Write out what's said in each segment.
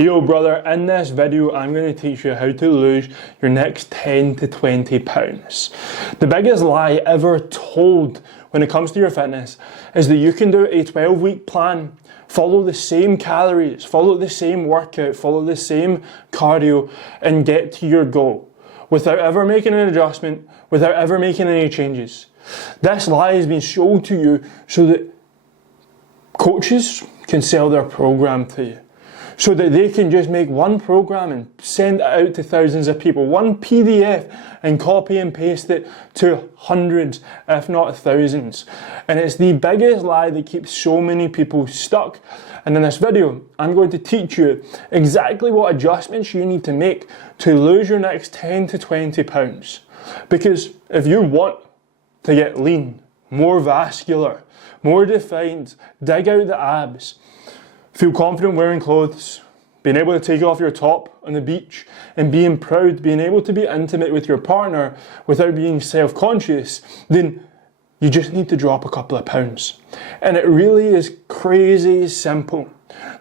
Yo brother, in this video I'm going to teach you how to lose your next 10 to 20 pounds. The biggest lie ever told when it comes to your fitness is that you can do a 12-week plan, follow the same calories, follow the same workout, follow the same cardio and get to your goal without ever making an adjustment, without ever making any changes. This lie has been sold to you so that coaches can sell their program to you, so that they can just make one program and send it out to thousands of people, one PDF and copy and paste it to hundreds, if not thousands. And it's the biggest lie that keeps so many people stuck. And in this video, I'm going to teach you exactly what adjustments you need to make to lose your next 10 to 20 pounds. Because if you want to get lean, more vascular, more defined, dig out the abs, feel confident wearing clothes, being able to take off your top on the beach and being proud, being able to be intimate with your partner without being self-conscious, then you just need to drop a couple of pounds. And it really is crazy simple.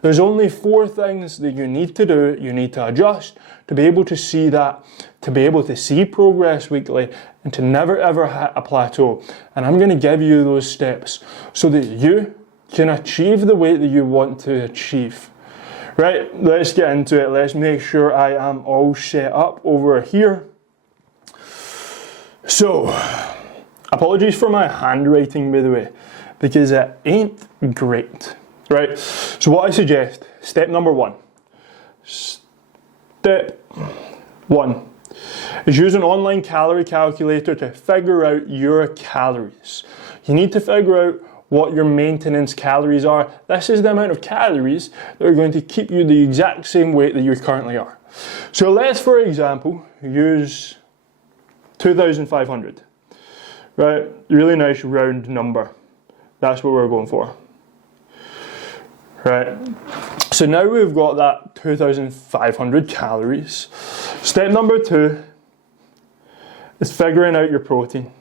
There's only 4 things that you need to do, you need to adjust to be able to see that, to be able to see progress weekly and to never ever hit a plateau. And I'm going to give you those steps so that you can achieve the weight that you want to achieve. Right, let's get into it. Let's make sure I am all set up over here. So, apologies for my handwriting, by the way, because it ain't great. Right, so what I suggest, step number 1. Step 1 is use an online calorie calculator to figure out your calories. You need to figure out what your maintenance calories are. This is the amount of calories that are going to keep you the exact same weight that you currently are. So let's, for example, use 2,500. Right, really nice round number. That's what we're going for. Right, so now we've got that 2,500 calories. Step number 2 is figuring out your protein.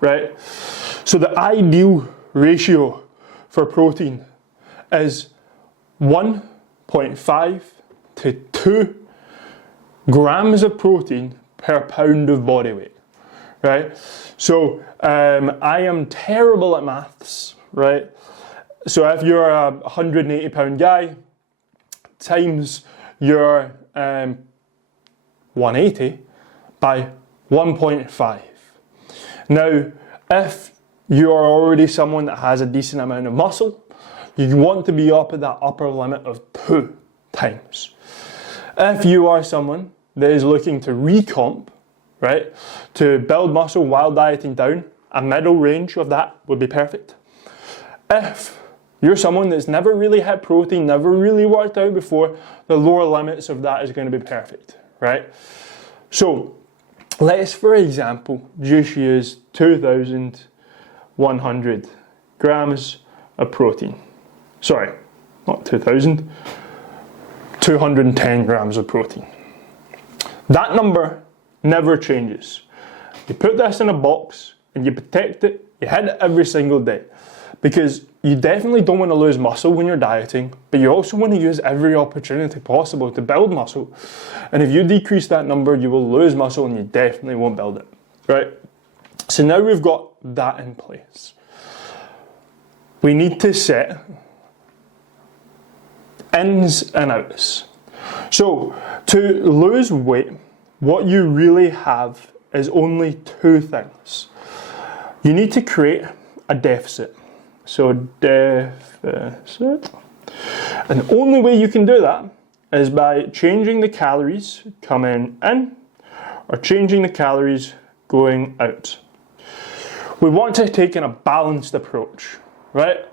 Right, so the ideal ratio for protein is 1.5 to 2 grams of protein per pound of body weight. Right, so I am terrible at maths, right? So if you're a 180 pound guy times your 180 by 1.5. Now, if you are already someone that has a decent amount of muscle, you want to be up at that upper limit of 2 times. If you are someone that is looking to recomp, right, to build muscle while dieting down, a middle range of that would be perfect. If you're someone that's never really had protein, never really worked out before, the lower limits of that is going to be perfect, right? So let's, for example, just use 2,100 grams of protein. Sorry, not 2,000, 210 grams of protein. That number never changes. You put this in a box and you protect it, you hit it every single day. Because you definitely don't want to lose muscle when you're dieting, but you also want to use every opportunity possible to build muscle. And if you decrease that number, you will lose muscle and you definitely won't build it, right? So now we've got that in place. We need to set ins and outs. So to lose weight, what you really have is only 2 things. You need to create a deficit. So deficit. And the only way you can do that is by changing the calories coming in or changing the calories going out. We want to take in a balanced approach, right?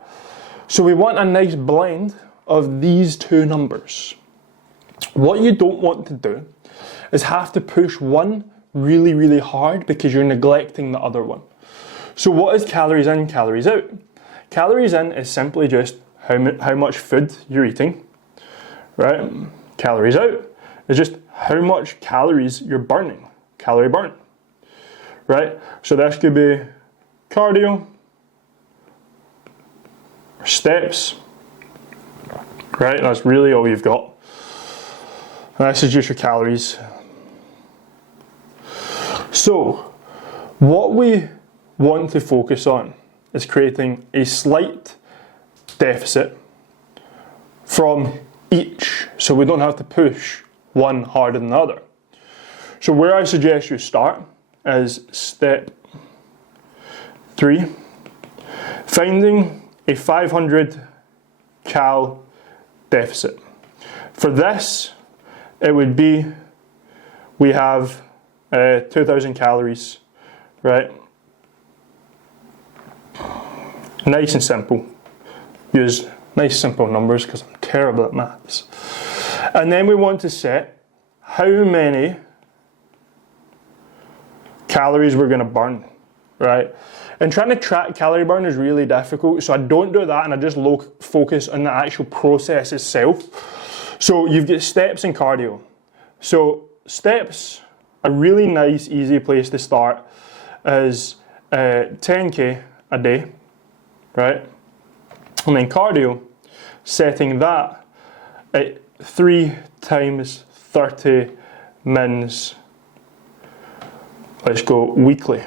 So we want a nice blend of these 2 numbers. What you don't want to do is have to push one really, really hard because you're neglecting the other one. So what is calories in, calories out? Calories in is simply just how much food you're eating, right? Calories out is just how much calories you're burning, calorie burn, right? So this could be cardio, steps, right? That's really all you've got. And this is just your calories. So, what we want to focus on is creating a slight deficit from each, so we don't have to push one harder than the other. So where I suggest you start is step 3, finding a 500 cal deficit. For this, it would be, we have 2,000 calories, right? Nice and simple. Use nice simple numbers because I'm terrible at maths. And then we want to set how many calories we're going to burn, right? And trying to track calorie burn is really difficult, so I don't do that and I just focus on the actual process itself. So you've got steps and cardio. So steps, a really nice, easy place to start is 10k a day, right? And then cardio, setting that at 3 times 30 mins. Let's go weekly,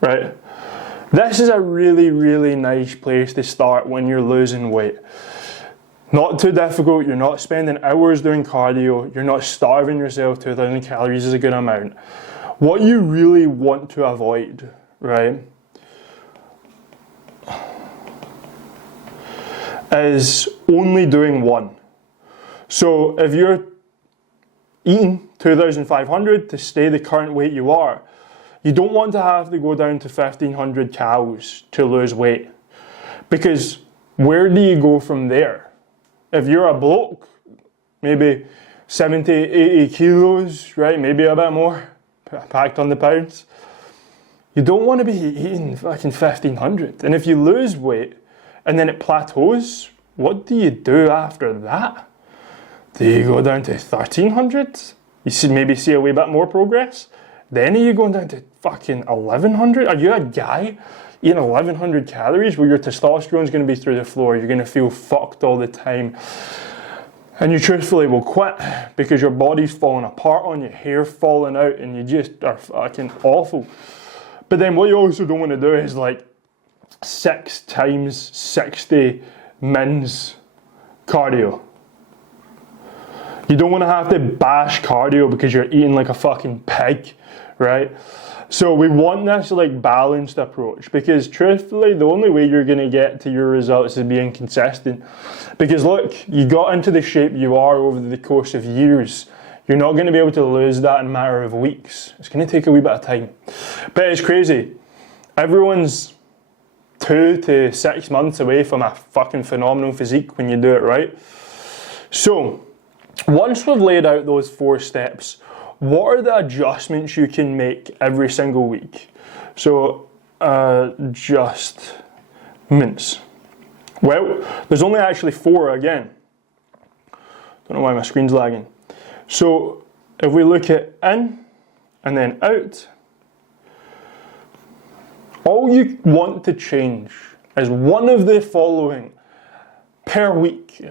right? This is a really, really nice place to start when you're losing weight. Not too difficult, you're not spending hours doing cardio, you're not starving yourself. 2,000 calories is a good amount. What you really want to avoid, right, is only doing one. So if you're eating 2,500 to stay the current weight you are, you don't want to have to go down to 1,500 calories to lose weight. Because where do you go from there? If you're a bloke, maybe 70, 80 kilos, right? Maybe a bit more, packed on the pounds. You don't want to be eating fucking 1,500. And if you lose weight and then it plateaus, what do you do after that? Do you go down to 1,300? You should maybe see a wee bit more progress. Then are you going down to fucking 1,100? Are you a guy eating 1,100 calories where your testosterone is going to be through the floor? You're going to feel fucked all the time. And you truthfully will quit because your body's falling apart on you, hair falling out, and you just are fucking awful. But then what you also don't want to do is like 6 times 60 mins cardio. You don't want to have to bash cardio because you're eating like a fucking pig, right? So we want this like balanced approach because truthfully the only way you're going to get to your results is being consistent. Because look, you got into the shape you are over the course of years. You're not going to be able to lose that in a matter of weeks. It's going to take a wee bit of time. But it's crazy. Everyone's 2 to 6 months away from a fucking phenomenal physique when you do it right. So once we've laid out those 4 steps, what are the adjustments you can make every single week? So, adjustments. Well, there's only actually 4 again. Don't know why my screen's lagging. So, if we look at in and then out, all you want to change is one of the following per week.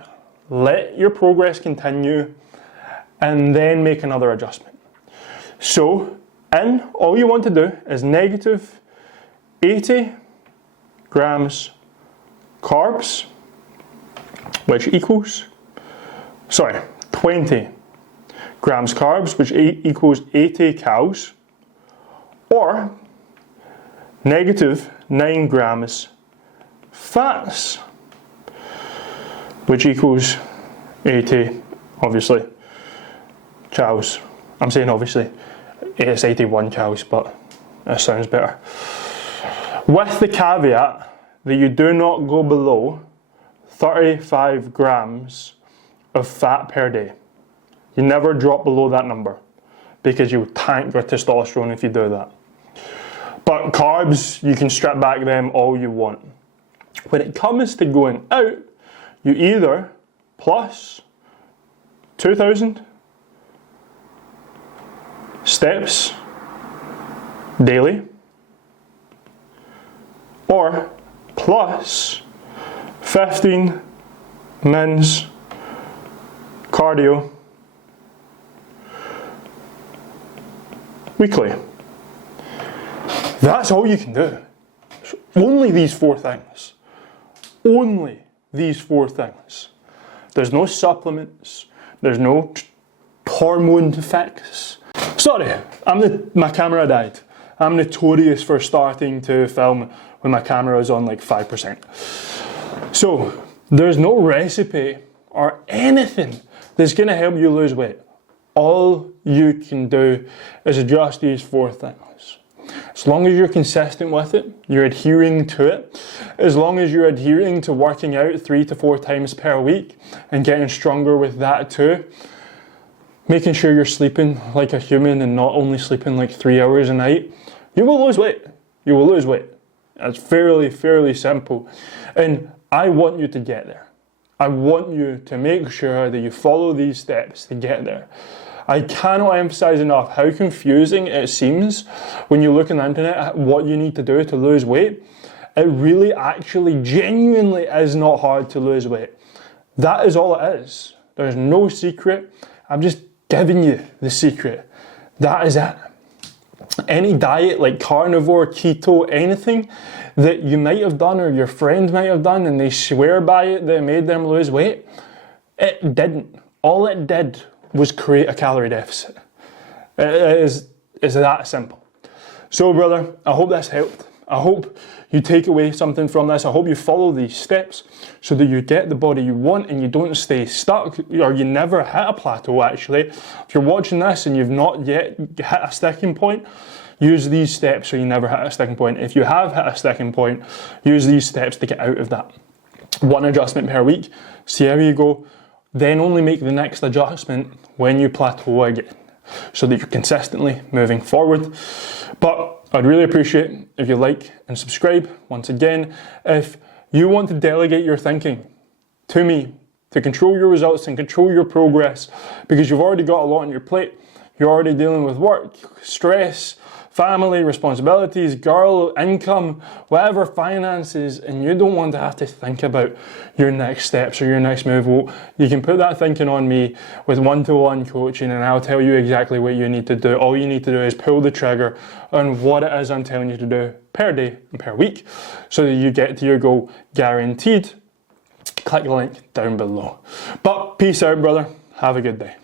Let your progress continue and then make another adjustment. So, in, all you want to do is negative 80 grams carbs, which equals, 20 grams carbs, which equals 80 calories, or negative 9 grams fats, which equals 80, obviously, calories. I'm saying obviously, it's 81 calories, but it sounds better. With the caveat that you do not go below 35 grams of fat per day. You never drop below that number because you tank your testosterone if you do that. But carbs, you can strip back them all you want. When it comes to going out, you either plus 2,000 steps daily or plus 15 mins cardio weekly. That's all you can do. Only these 4 things. Only these 4 things. There's no supplements. There's no hormone fix. Sorry, my camera died. I'm notorious for starting to film when my camera is on like 5%. So, there's no recipe or anything that's going to help you lose weight. All you can do is adjust these 4 things. As long as you're consistent with it, you're adhering to it, as long as you're adhering to working out 3 to 4 times per week and getting stronger with that too, making sure you're sleeping like a human and not only sleeping like 3 hours a night, you will lose weight. You will lose weight. It's fairly simple. And I want you to get there. I want you to make sure that you follow these steps to get there. I cannot emphasize enough how confusing it seems when you look on the internet at what you need to do to lose weight. It really actually genuinely is not hard to lose weight. That is all it is. There's no secret. I'm just giving you the secret. That is it. Any diet like carnivore, keto, anything that you might have done or your friend might have done and they swear by it that it made them lose weight, it didn't. All it did was create a calorie deficit. It is that simple. So brother, I hope this helped. I hope you take away something from this. I hope you follow these steps so that you get the body you want and you don't stay stuck, or you never hit a plateau actually. If you're watching this and you've not yet hit a sticking point, use these steps so you never hit a sticking point. If you have hit a sticking point, use these steps to get out of that. 1 adjustment per week, see how you go, then only make the next adjustment when you plateau again, so that you're consistently moving forward. But I'd really appreciate if you like and subscribe. Once again, if you want to delegate your thinking to me, to control your results and control your progress, because you've already got a lot on your plate, you're already dealing with work, stress, family, responsibilities, girl, income, whatever, finances, and you don't want to have to think about your next steps or your next move, well, you can put that thinking on me with one-to-one coaching and I'll tell you exactly what you need to do. All you need to do is pull the trigger on what it is I'm telling you to do per day and per week so that you get to your goal guaranteed. Click the link down below. But peace out, brother. Have a good day.